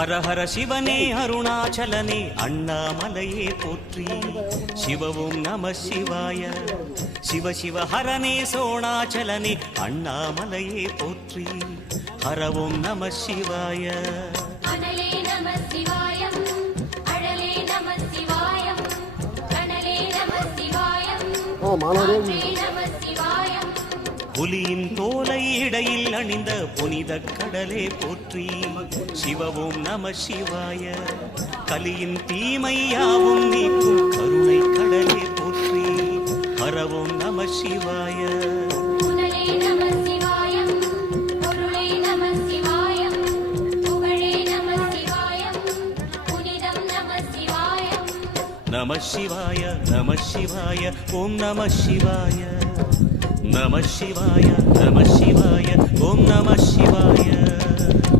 ஹர ஹர சிவனே அருணாச்சலனே அண்ணாமலையே போற்றி. சிவவும் நம சிவாய. சிவ சிவ ஹரனே சோணாச்சலனே அண்ணாமலையே போற்றி. ஹரவும் நம சிவாய. புலியின் தோலை இடையில் அணிந்த புனித கடலே போற்றி. சிவவும் நம சிவாய. கலியின் தீமையாவும் நீக்கும் கருணை கடலே போற்றி. ஹரவும் நம சிவாய. நம சிவாய நம சிவாய ஓம் நம சிவாய. நம சிவாய நம சிவாய ஓம் நம சிவாய.